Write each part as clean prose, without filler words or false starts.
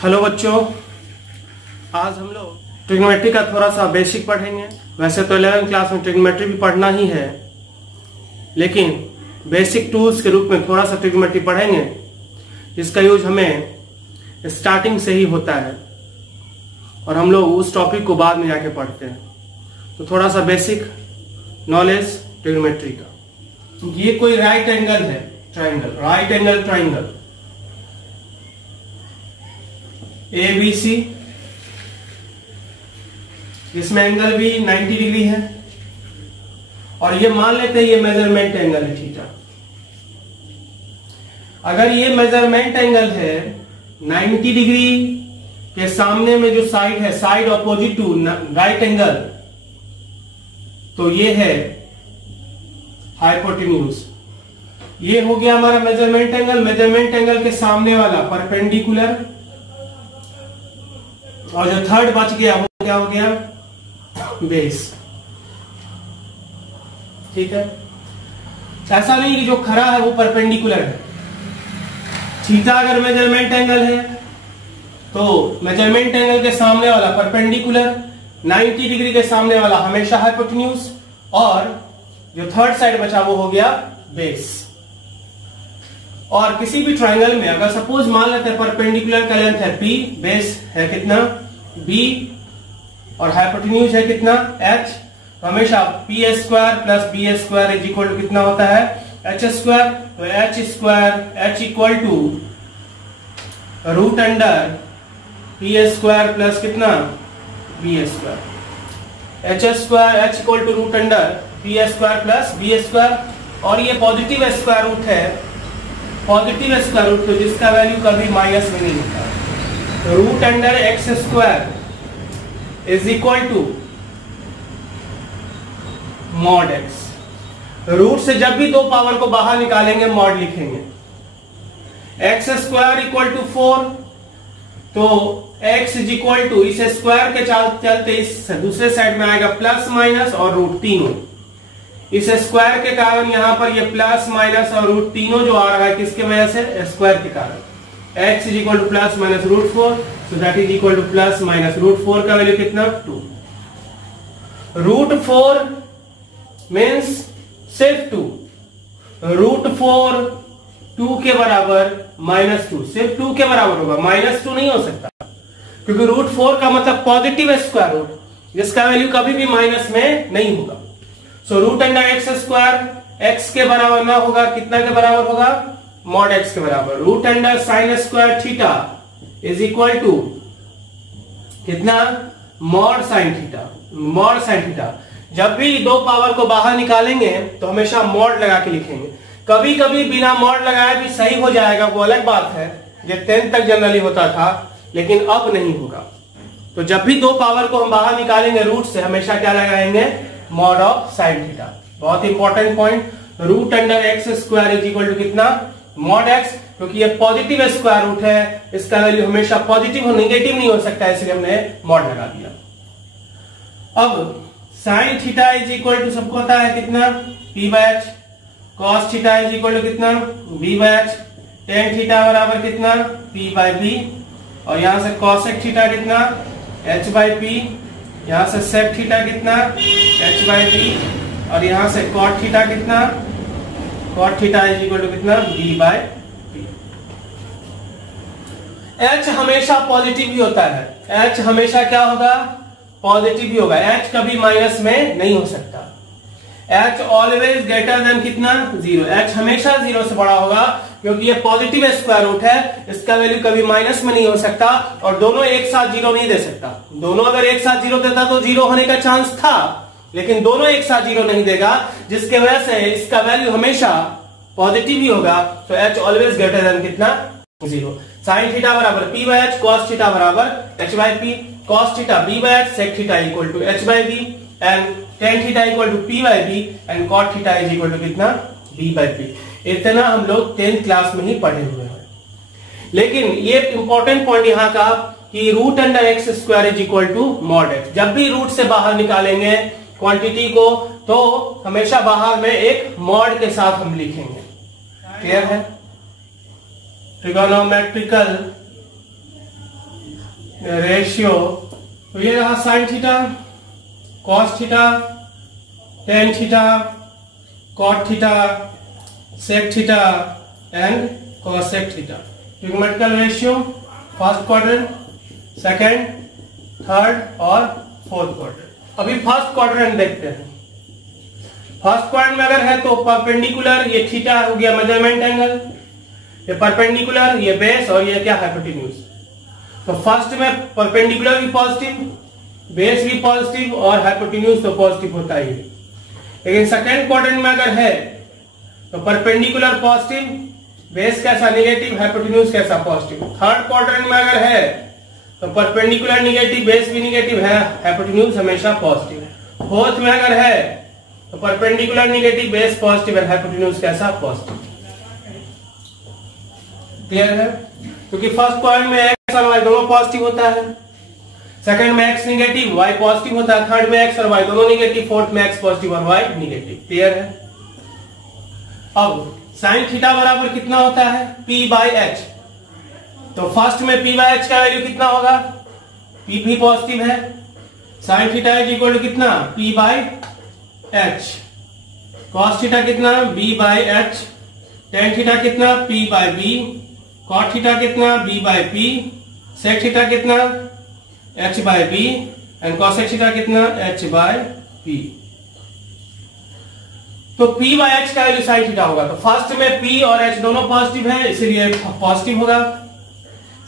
Hello बच्चों, आज हम लोग ट्रिग्नोमेट्री का थोड़ा सा बेसिक पढ़ेंगे। वैसे तो 11वीं क्लास में ट्रिग्नोमेट्री भी पढ़ना ही है, लेकिन बेसिक टूल्स के रूप में थोड़ा सा ट्रिग्नोमेट्री पढ़ेंगे, जिसका यूज हमें स्टार्टिंग से ही होता है और हम लोग उस टॉपिक को बाद में जाके पढ़ते हैं। तो थोड़ा सा बेसिक नॉलेज ट्रिग्नोमेट्री का। ये कोई राइट एंगल है, triangle, right angle triangle ABC, इसमें एंगल भी 90 डिग्री है और ये मान लेते हैं ये मेजरमेंट एंगल है थीटा। अगर ये मेजरमेंट एंगल है 90 डिग्री के सामने में जो साइड है, side opposite to right angle, तो ये है हाइपोटेन्यूज। ये हो गया हमारा मेजरमेंट एंगल। मेजरमेंट एंगल के सामने वाला परपेंडिकुलर, और जो थर्ड बच गया वो क्या हो गया, बेस। ठीक है, ऐसा नहीं कि जो खड़ा है वो परपेंडिकुलर है। थीटा अगर मेजरमेंट एंगल है तो मेजरमेंट एंगल के सामने वाला परपेंडिकुलर, 90 डिग्री के सामने वाला हमेशा हाइपोटेन्यूज, और जो थर्ड साइड बचा वो हो गया बेस। और किसी भी ट्रायंगल में अगर सपोज मान लेते हैं परपेंडिकुलर का लेंथ है P, बेस है कितना B, और हाइपोटेन्यूज है कितना H, तो हमेशा P square plus B square is equal to कितना होता है H स्क्वायर। तो H square H equal to root under P square plus कितना B square. H square H equal to root under P square plus B square, और ये positive square root है, positive square root, तो जिसका value कभी minus में नहीं होता। तो root under X square is equal to mod X. Root से जब भी दो पावर को बाहर निकालेंगे मॉड लिखेंगे। एक्स स्क्वायर इक्वल टू 4, तो एक्स इज इक्वल टू, इस स्क्वायर के चलते इस दूसरे साइड में आएगा प्लस माइनस और रूट तीनों। इस स्क्वायर के कारण यहां पर ये प्लस माइनस और रूट तीनों जो आ रहा है किसके वजह से, स्क्वायर के कारण। x is equal to plus minus root 4, so that is equal to plus minus root 4 का वैल्यू कितना 2। रूट 4 मीन्स सिर्फ 2, रूट 4 2 के बराबर माइनस 2, सिर्फ 2 के बराबर होगा, माइनस 2 नहीं हो सकता, क्योंकि रूट 4 का मतलब पॉजिटिव स्क्वायर रूट, जिसका वैल्यू कभी भी माइनस में नहीं होगा। So root under X square X के बराबर ना होगा, कितना के बराबर होगा, मॉड एक्स के बराबर। Root under sine square theta is equal to कितना, mod sine theta, mod sine theta. जब भी दो पावर को बाहर निकालेंगे तो हमेशा मॉड लगा के लिखेंगे। कभी कभी बिना मॉड लगाए भी सही हो जाएगा, वो अलग बात है, ये 10th तक जनरली होता था, लेकिन अब नहीं होगा। तो जब भी दो पावर को हम बाहर निकालेंगे रूट से, हमेशा क्या लगाएंगे, मॉड ऑफ साइन थीटा। बहुत important point. Root under X square is equal to कितना, मॉड एक्स, क्योंकि ये पॉजिटिव स्क्वायर रूट है, इसका वैल्यू हमेशा पॉजिटिव और नेगेटिव नहीं हो सकता, इसलिए हमने मॉड लगा दिया। अब sine theta is equal to सबको पता है कितना, P by H, cos theta is equal to कितना, B by H, tan theta बराबर कितना, P बाय B, और यहां से कॉसेक थीटा कितना, H बाय P, यहां से सेक थीटा कितना, H बाय B, और यहां से कॉट थीटा कितना, cot theta is equal to कितना, B बाय P। H हमेशा पॉजिटिव ही होता है, H हमेशा क्या होगा, पॉजिटिव ही होगा, H कभी माइनस में नहीं हो सकता। H ऑलवेज ग्रेटर देन कितना, 0, H हमेशा 0 से बड़ा होगा, क्योंकि ये पॉजिटिव स्क्वायर रूट है, इसका वैल्यू कभी माइनस में नहीं हो सकता, और दोनों एक साथ 0 नहीं दे सकता। दोनों अगर एक साथ 0 देता तो 0 होने का चांस था, लेकिन दोनों एक साथ 0 नहीं देगा, जिसके वजह से इसका वैल्यू हमेशा पॉजिटिव ही होगा। तो H ऑलवेज ग्रेटर देन कितना, 0। साइन थीटा बराबर P by H, cos theta बराबर H by P, cos theta B by H, sec theta equal to H by B, and tan theta equal to P by B, and cot theta is equal to कितना, B by P। इतना हम लोग 10th class में ही पढ़े हुए हैं। लेकिन ये इंपॉर्टेंट पॉइंट यहां का कि root under X square is equal to mod X. जब भी रूट से बाहर निकालेंगे क्वांटिटी को, तो हमेशा बाहर में एक मॉड के साथ हम लिखेंगे। क्लियर है? ट्रिगोनोमेट्रिकल रेशियो, तो ये रहा sine theta, cos theta, tan theta, cot theta, sec theta and cosec theta. Trigonometrical ratio first quadrant, second, third और फोर्थ क्वाड्रेंट। अभी फर्स्ट क्वाड्रेंट देखते हैं। फर्स्ट क्वाड्रेंट में अगर है तो परपेंडिकुलर, ये थीटा हो गया मेजरमेंट एंगल, ये परपेंडिकुलर, ये बेस और ये क्या हाइपोटेन्यूज। तो फर्स्ट में परपेंडिकुलर भी पॉजिटिव, बेस भी पॉजिटिव और हाइपोटेन्यूज तो पॉजिटिव होता ही है। लेकिन सेकंड क्वाड्रेंट में अगर है तो परपेंडिकुलर पॉजिटिव, बेस कैसा नेगेटिव, हाइपोटेन्यूज कैसा पॉजिटिव। थर्ड क्वाड्रेंट में अगर है तो परपेंडिकुलर नेगेटिव, बेस भी नेगेटिव है, हाइपोटेन्यूज हमेशा पॉजिटिव। फोर्थ में अगर है तो परपेंडिकुलर नेगेटिव, बेस पॉजिटिव है, हाइपोटेन्यूज कैसा पॉजिटिव। क्लियर है? क्योंकि फर्स्ट क्वाड्रेंट में एक्स और वाई दोनों पॉजिटिव होता है, सेकंड में एक्स नेगेटिव वाई पॉजिटिव होता है, थर्ड में एक्स और वाई दोनों नेगेटिव, फोर्थ में एक्स पॉजिटिव और वाई नेगेटिव। क्लियर है? अब साइन थीटा बराबर कितना होता है, P बाई एच। तो फर्स्ट में P बाई एच का वैल्यू कितना होगा, P भी पॉजिटिव है, sine theta is equal to कितना, P by H. Cos theta कितना, B by H. Tan theta कितना, P by B. Cot theta कितना, B by P. Sec theta कितना, H by B and cosec theta कितना, H by P. तो P by H का value sine theta होगा। तो first में P और H दोनों पॉजिटिव है इसलिए पॉजिटिव होगा,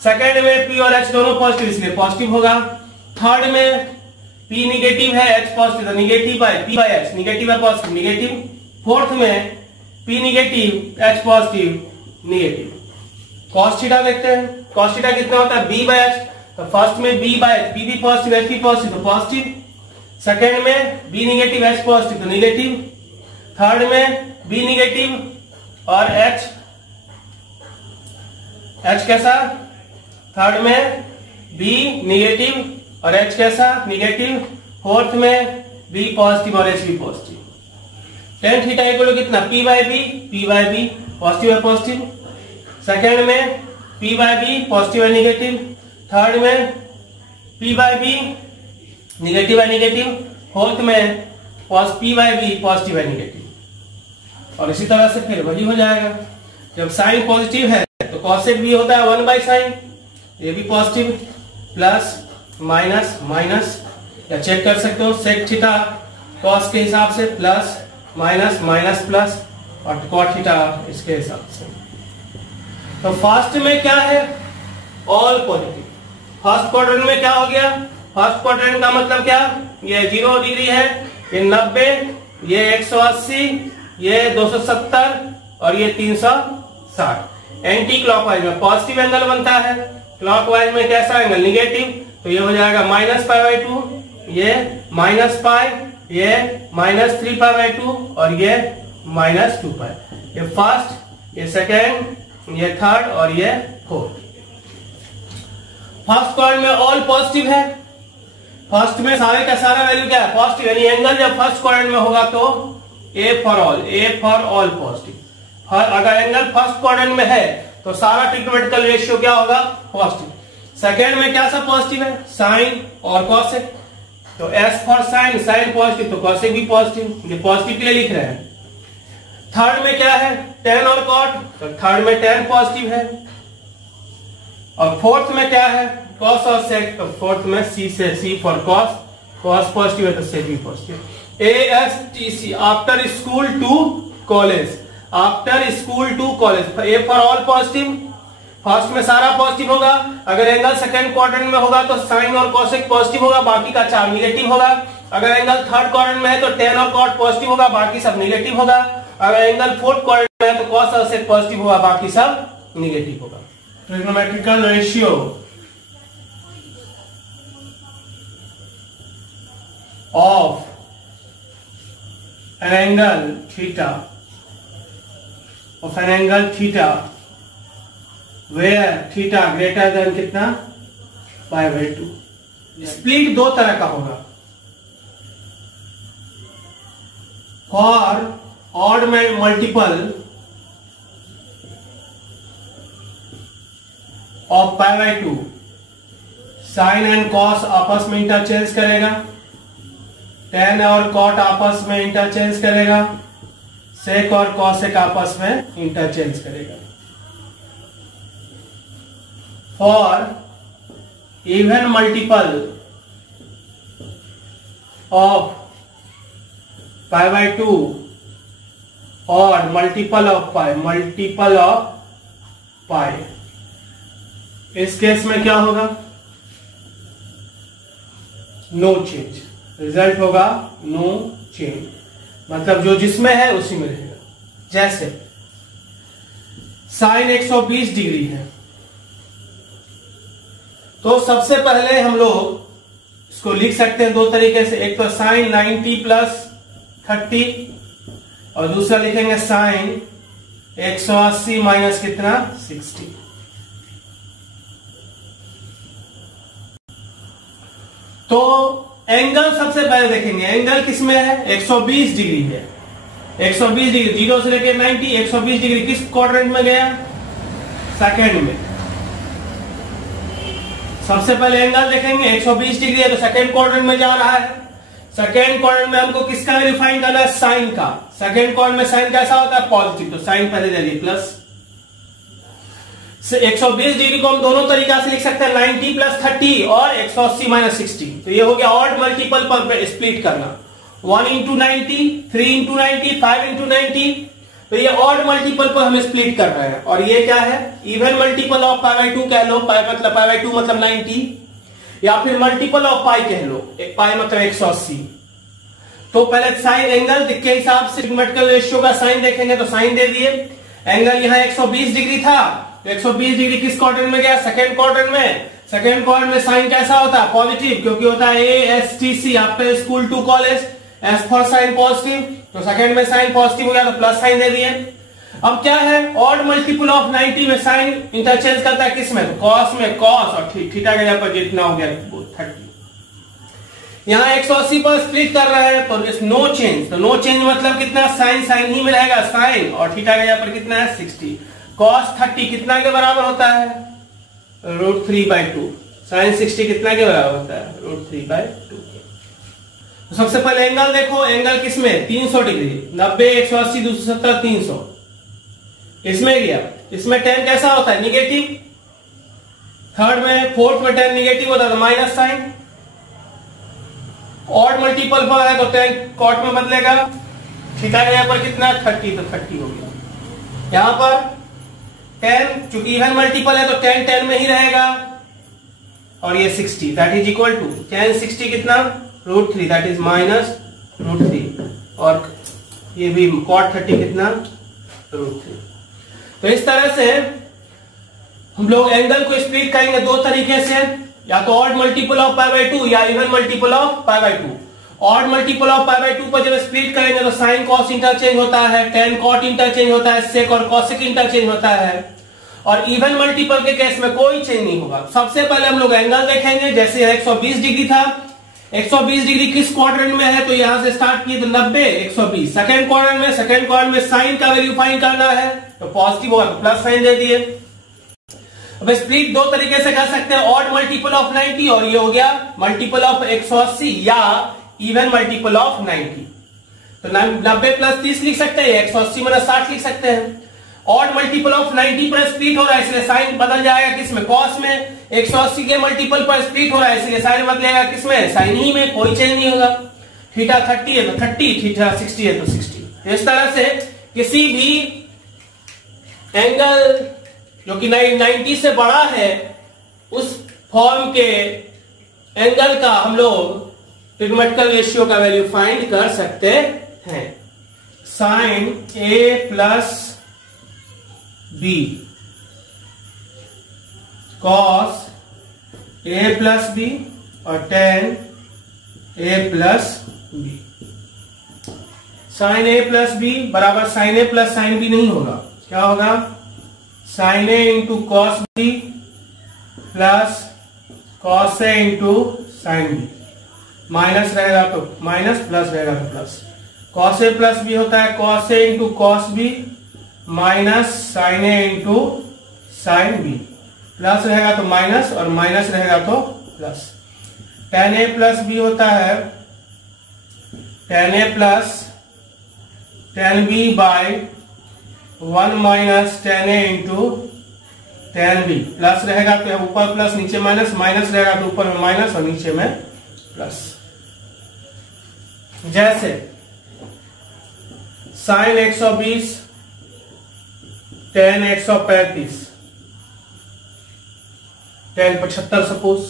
सेकंड में P और H दोनों पॉजिटिव इसलिए पॉजिटिव होगा, थर्ड में P निगेटिव है, H पॉजिटिव है, negative by P by H, negative है पॉजिटिव निगेटिव, फोर्थ में P negative, H positive negative. Cos theta देखते हैं, कॉस थीटा कितना होता है, B बाई एच। तो फर्स्ट में B बाई एच, P भी पॉजिटिव, H भी पॉजिटिव तो पॉजिटिव, सेकंड में B निगेटिव, H पॉजिटिव तो निगेटिव, थर्ड में B निगेटिव और H कैसा, थर्ड में B निगेटिव और H कैसा निगेटिव, फोर्थ में B पॉजिटिव और H भी पॉजिटिव। टेन थीटा इक्वल कितना, P by B, P by B positive है पॉजिटिव, सेकंड में P बाई बी पॉजिटिव है निगेटिव, थर्ड में P बाई बी निगेटिव है निगेटिव, फोर्थ में P बाई बी पॉजिटिव है निगेटिव। और इसी तरह से फिर वही हो जाएगा, जब साइन पॉजिटिव है तो कॉसेक भी होता है 1 बाई साइन, ये भी पॉजिटिव, प्लस माइनस माइनस, या चेक कर सकते हो सेक थीटा कॉस के हिसाब से, प्लस माइनस माइनस प्लस, और कॉट थीटा इसके हिसाब से। तो फर्स्ट में क्या है, ऑल पॉजिटिव। फर्स्ट क्वाड्रेंट में क्या हो गया, फर्स्ट क्वाड्रेंट का मतलब क्या, ये 0 डिग्री है, ये 90, ये 180, ये 270 और ये 360। एंटी क्लॉकवाइज में पॉजिटिव एंगल बनता है, क्लॉकवाइज में कैसा एंगल, निगेटिव। तो ये हो जाएगा माइनस पाई बाई 2, ये माइनस पाई, ये माइनस 3 पाई बाई 2 और ये माइनस 2 पाई। ये फर्स्ट, ये सेकेंड, ये थर्ड और ये फोर्थ। फर्स्ट क्वाड्रेंट में ऑल पॉजिटिव है, फर्स्ट में सारे का सारा वैल्यू क्या है, पॉजिटिव, यानी एंगल जब फर्स्ट क्वाड्रेंट में होगा तो ए फॉर ऑल पॉजिटिव। अगर एंगल फर्स्ट क्वाड्रेंट में है तो सारा ट्रिग्नोमेट्रिकल रेशियो क्या होगा, पॉजिटिव। सेकेंड में क्या सा पॉजिटिव है, साइन और कॉसेक, तो S for sine, sine positive तो कॉसेक भी पॉजिटिव, ये पॉजिटिव के लिए लिख रहे हैं। थर्ड में क्या है, टेन और कॉट, तो थर्ड में टेन पॉजिटिव है। और फोर्थ में क्या है, कॉस और सेक, तो फोर्थ में सी से C for cos, cos positive है तो सेक भी positive. ASTC after school to college, after school to college, A for all positive. First में सारा पॉजिटिव होगा, अगर एंगल सेकंड क्वाड्रेंट में होगा तो साइन और कॉसेक पॉजिटिव होगा, बाकी का 4 निगेटिव होगा। अगर एंगल थर्ड क्वाड्रेंट में है तो टेन और कॉट पॉजिटिव होगा, बाकी सब निगेटिव होगा। अगर एंगल फोर्थ क्वाड्रेंट में है तो कॉस और सेक पॉजिटिव होगा, बाकी सब निगेटिव होगा। Trigonometrical ratio of an angle theta, of an angle theta where theta greater than कितना, पाई बाई 2। स्प्लिट दो तरह का होगा, for odd multiple of pi by 2 sine and cos आपस में इंटरचेंज करेगा, टेन और कॉट आपस में इंटरचेंज करेगा, सेक और कॉसेक आपस में इंटरचेंज करेगा। फॉर इवन मल्टीपल ऑफ π/2 और मल्टीपल ऑफ पाई, इस केस में क्या होगा? नो चेंज, रिजल्ट होगा नो चेंज, मतलब जो जिसमें है उसी में रहेगा। जैसे साइन 120 डिग्री है, तो सबसे पहले हम लोग इसको लिख सकते हैं दो तरीके से, एक तो साइन 90 + 30 और दूसरा लिखेंगे साइन 180 माइनस कितना 60। तो एंगल सबसे पहले देखेंगे, एंगल किसमें है? 120 डिग्री है। 120 डिग्री 0 से लेकर 90, 120 डिग्री किस क्वाड्रेंट में गया? सेकंड में। सबसे पहले एंगल देखेंगे, 120 डिग्री है तो सेकंड क्वाड्रेंट में जा रहा है। सेकंड क्वाड्रेंट में हमको किसका वैल्यू फाइंड करना है? साइन का। सेकंड क्वाड्रेंट में साइन कैसा होता है? पॉजिटिव, तो साइन पहले दे दिए प्लस। 120 डिग्री को हम दोनों तरीका से लिख सकते हैं, 90 + 30 और 180 - 60। तो ये हो गया ऑड मल्टीपल पर स्प्लिट करना, 1 × 90, 3 × 90, 5 × 90। तो ये ऑड मल्टीपल पर हम स्प्लिट कर रहे हैं। और ये क्या है? इवन मल्टीपल ऑफ π/2 कह लो, π/2 मतलब 90, या फिर मल्टीपल ऑफ पाई कह लो, पाई मतलब 180। तो पहले साइन एंगल के हिसाब से ट्रिग्मेटिकल रेशियो का साइन देखेंगे, तो साइन दे दिए। एंगल यहाँ 120 डिग्री था, तो 120 डिग्री किस क्वाड्रेंट में गया? सेकंड क्वाड्रेंट में। सेकंड क्वाड्रेंट में साइन कैसा होता है? पॉजिटिव, क्योंकि होता है ASTC, आपके school to college, S for sine positive. तो सेकंड में साइन पॉजिटिव हो गया तो प्लस साइन दे दिए। अब क्या है? ऑड मल्टीपल ऑफ 90 में साइन इंटरचेंज करता है किस में? तो कॉस में कॉस, और थीटा के पर जितना हो गया 30। यहाँ 180 पर स्प्लिट कर रहे हैं तो इस नो चेंज, तो नो चेंज मतलब कितना? साइन साइन ही में रहेगा साइन, और थीटा के पर कितना है? 60। कॉस 30 कितना के बराबर होता है? √3/2। साइन 60 कितना के बराबर होता है? √3/2। तो सबसे पहले एंगल देखो, एंगल किसमें? 300 डिग्री, 90, 180, 270, 300 इसमें गया। इसमें 10 कैसा होता है? निगेटिव। थर्ड में, फोर्थ में 10 निगेटिव होता है तो माइनस साइन। ऑड मल्टीपल पर है तो 10 कॉट में बदलेगा। थीटा के पर कितना? 30, तो 30 हो गया। यहां पर 10 चूंकि इवन मल्टीपल है तो 10 10 में ही रहेगा, और ये 60 दैट इज इक्वल टू 10 60 कितना? √3 दैट इज -√3, और ये भी cot 30 कितना? √3। तो इस तरह से हम लोग एंगल को स्प्लिट करेंगे दो तरीके से, या तो ऑड मल्टीपल ऑफ π/2 या even multiple of π/2। Odd multiple of π/2 पर जब स्प्लिट करेंगे तो साइन कॉस इंटरचेंज होता है, टेन कॉट इंटरचेंज होता है, सेक और कॉसेक इंटरचेंज होता है। और इवन मल्टीपल के केस में कोई चेंज नहीं होगा। सबसे पहले हम लोग एंगल देखेंगे, जैसे 120 डिग्री था, 120 डिग्री किस क्वाड्रेंट में है? तो यहां से स्टार्ट किए तो 90, 120। सेकंड क्वाड्रेंट में, सेकंड क्वाड्रेंट में साइन का वैल्यू फाइंड करना है, तो पॉजिटिव होगा तो प्लस साइन दे दिए। अब स्प्लिट दो तरीके से कर सकते हैं, ऑड मल्टीपल ऑफ 90 और ये हो गया मल्टीपल ऑफ 180 या इवन मल्टीपल ऑफ 90। तो 90 + 30 लिख सकते हैं, 180 - 60 लिख सकते हैं। ऑड मल्टीपल ऑफ 90 पर स्प्लिट हो रहा है इसलिए साइन बदल जाएगा किसमें? कॉस में। 180 के मल्टीपल पर स्प्लिट हो रहा है इसलिए साइन बदलेगा किसमें? साइन ही में, कोई चेंज नहीं होगा। थीटा 30 है तो 30, थीटा 60 है तो 60। इस तरह से किसी भी एंगल जो कि 90 से बड़ा है उस फॉर्म के एंगल का हम लोग ट्रिग्मेटिकल रेशियो का वैल्यू फाइंड कर सकते हैं। Sine A + B cos A + B और tan A + B। Sine A + B बराबर साइन A + साइन B नहीं होगा, क्या होगा? Sine A × cos B plus cos A × sine B। Minus रहेगा तो माइनस, प्लस रहेगा तो प्लस। cos A + B होता है cos A × cos B minus sine A × sine B। Plus रहेगा तो माइनस और माइनस रहेगा तो plus tan a plus B होता है tan a plus tan b by 1 minus tan a into tan b। Plus रहेगा तो ऊपर प्लस नीचे माइनस, माइनस रहेगा तो ऊपर में माइनस और नीचे में प्लस। जैसे sine 120 tan 135 tan 75 suppose,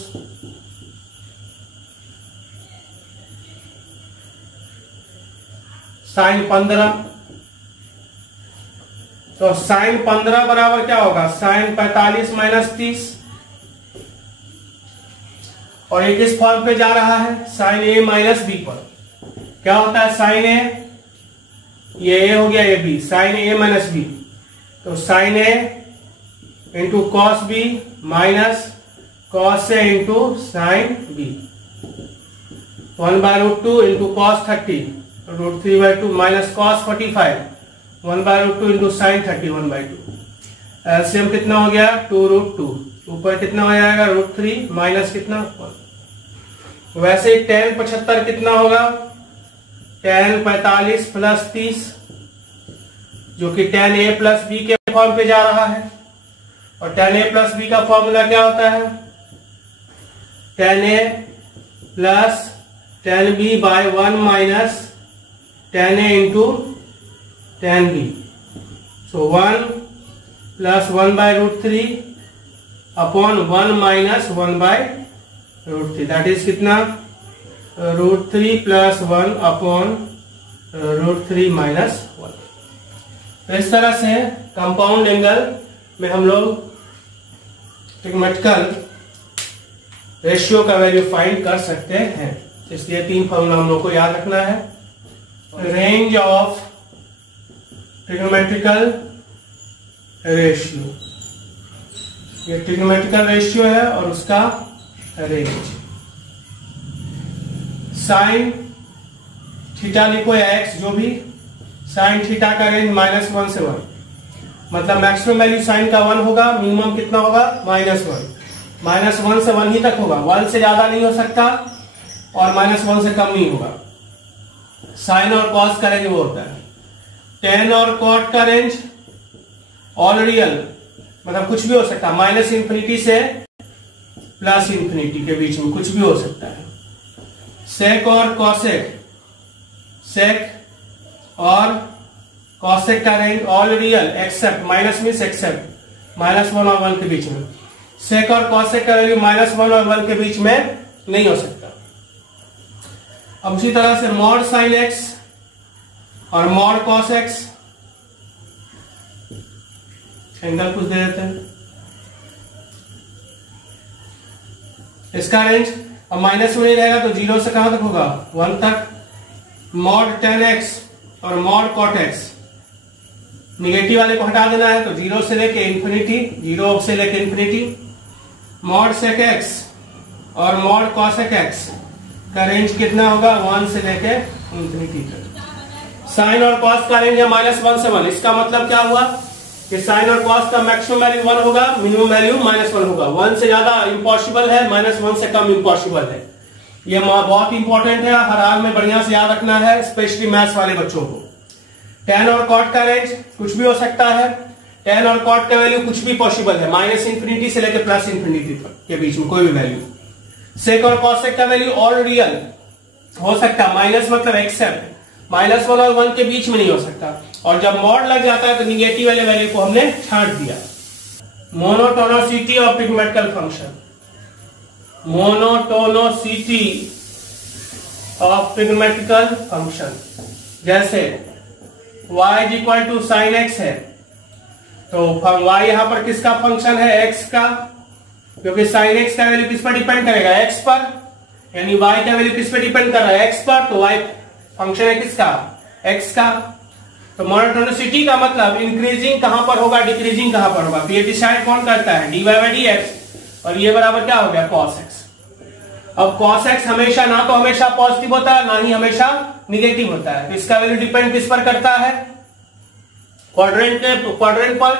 sine 15, तो साइन 15 बराबर क्या होगा, साइन 45 माइनस 30, और ये किस फॉर्म पे जा रहा है, साइन ए माइनस बी पर। क्या होता है साइन ए, ये ए हो गया, ये B, sine A minus B, तो sine A into cos B minus cos A into sine B, 1/√2 into cos 30 √3/2 minus cos 45 1/√2 into sine 30 1/2। LCM कितना हो गया 2√2, ऊपर कितना हो जाएगा √3 माइनस कितना 1। वैसे tan 75 कितना होगा, tan 45 प्लस 30, जो कि tan a प्लस बी के फॉर्म पे जा रहा है, और tan a प्लस बी का फॉर्मूला क्या होता है, tan a plus tan b by 1 minus tan a into tan b। So 1 plus 1/√3 upon 1 minus 1/√3, that is कितना √3 प्लस 1 अपॉन √3 माइनस 1। तो इस तरह से कंपाउंड एंगल में हम लोग ट्रिग्मेटिकल रेशियो का वैल्यू फाइंड कर सकते हैं। इसलिए 3 फॉर्मूला हम लोग को याद रखना है। रेंज ऑफ ट्रिग्मेटिकल रेशियो, ये ट्रिग्मेटिकल रेशियो है और उसका रेंज। साइन थीटा लिखो या एक्स जो भी, साइन थीटा का रेंज -1 से 1, मतलब मैक्सिमम वैल्यू साइन का 1 होगा, मिनिमम कितना होगा -1, -1 से 1 ही तक होगा, 1 से ज्यादा नहीं हो सकता और -1 से कम नहीं होगा। साइन और कॉस का रेंज वो होता है। टेन और कॉट का रेंज ऑल रियल, मतलब कुछ भी हो सकता है, -∞ से +∞ के बीच में कुछ भी हो सकता है। सेक और कॉसेक, सेक और कॉसेक का range all real except, minus means except -1 और 1 के बीच में। सेक और कॉसेक का वैल्यू -1 और 1 के बीच में नहीं हो सकता। अब उसी तरह से मॉड साइन एक्स और मॉड कॉस एक्स, एंगल कुछ दे देते हैं, इसका रेंज अब माइनस में नहीं रहेगा तो 0 से कहां तक होगा 1 तक। मॉड tan x और मॉड कॉट x, निगेटिव वाले को हटा देना है तो 0 से लेके इंफिनिटी, 0 से लेके इंफिनिटी। मॉड सेक x और मॉड कॉसेक x का रेंज कितना होगा 1 से लेके इंफिनिटी तक। साइन और कॉस का रेंज है -1 से 1, इसका मतलब क्या हुआ कि साइन और कॉस का मैक्सिमम वैल्यू 1 होगा, मिनिमम वैल्यू -1 होगा। 1 से ज्यादा इम्पॉसिबल है, -1 से कम इम्पॉसिबल है। ये बहुत इंपॉर्टेंट है, हर हाल में बढ़िया से याद रखना है, स्पेशली मैथ्स वाले बच्चों को। tan और cot का रेंज कुछ भी हो सकता है, tan और cot का वैल्यू कुछ भी पॉसिबल है, -∞ से लेकर +∞ तक के बीच में कोई भी वैल्यू। सेक और कॉसेक का वैल्यू ऑल रियल हो सकता है, माइनस मतलब एक्सेप्ट, -1 और 1 के बीच में नहीं हो सकता। और जब मॉड लग जाता है तो निगेटिव वाले वैल्यू को हमने छांट दिया। Monotonicity of trigonometrical function, monotonicity of trigonometrical function, जैसे y = sin x है तो y यहां पर किसका फंक्शन है, x का, क्योंकि sin x का वैल्यू किस पर डिपेंड करेगा, x पर, यानी y का वैल्यू किस पर डिपेंड कर रहा है, x पर, तो y फंक्शन है किसका, x का। तो मोनोटोनिसिटी का मतलब इंक्रीजिंग कहां पर होगा, डिक्रीजिंग कहां पर होगा, तो ये डिसाइड कौन करता है, dy/dx, और ये बराबर क्या हो गया cos x। अब cos x हमेशा ना तो हमेशा पॉजिटिव होता है ना ही हमेशा निगेटिव होता है, तो इसका वैल्यू डिपेंड किस पर करता है, क्वाड्रेंट पर।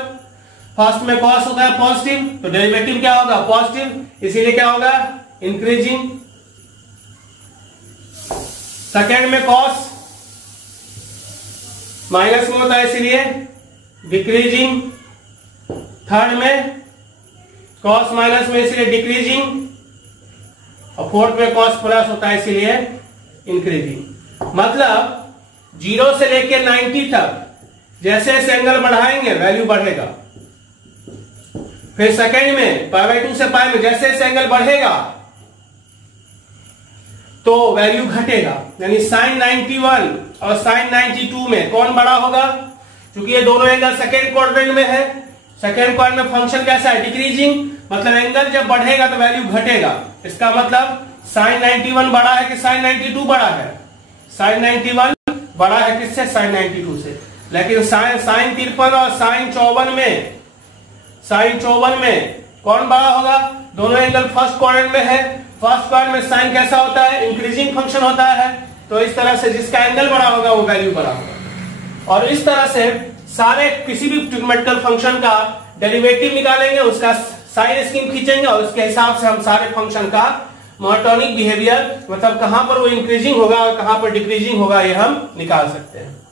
फर्स्ट में cos होता है पॉजिटिव, तो डेरिवेटिव क्या होगा पॉजिटिव, इसीलिए क्या होगा इंक्रीजिंग, सेकेंड में कॉस माइनस में होता है इसलिए डिक्रीजिंग, थर्ड में कॉस माइनस में इसलिए डिक्रीजिंग, और फोर्थ में कॉस प्लस होता है इसलिए इंक्रीजिंग। मतलब 0 से लेके 90 तक जैसे जैसे एंगल बढ़ाएंगे वैल्यू बढ़ेगा। फिर सेकेंड में π/2 से π में जैसे जैसे एंगल बढ़ेगा तो वैल्यू घटेगा, यानी sin 91 और sin 92 में कौन बड़ा होगा? क्योंकि ये दोनों एंगल सेकेंड क्वाड्रेंट में है, सेकेंड क्वाड्रेंट में फंक्शन कैसा है? डिक्रीजिंग, मतलब एंगल जब बढ़ेगा तो वैल्यू घटेगा। इसका मतलब sin 91 बड़ा है कि sin 92 बड़ा है? sin 91 बड़ा है किससे? sin 92 से। लेकिन sin 53 और sin 54 में कौन बड़ा होगा? दोनों एंगल फर्स्ट क्वाड्रेंट में है, फर्स्ट क्वाड्रेंट में sin कैसा होता है? इंक्रीजिंग फंक्शन होता है। तो इस तरह से जिसका एंगल बड़ा होगा वो वैल्यू बड़ा होगा। और इस तरह से सारे किसी भी ट्रिग्नोमेट्रिकल फंक्शन का डेरिवेटिव निकालेंगे, उसका साइन स्कीम खींचेंगे और उसके हिसाब से हम सारे फंक्शन का मोनोटोनिक बिहेवियर, मतलब कहां पर वो इंक्रीजिंग होगा और कहां पर डिक्रीजिंग होगा, ये हम निकाल सकते हैं।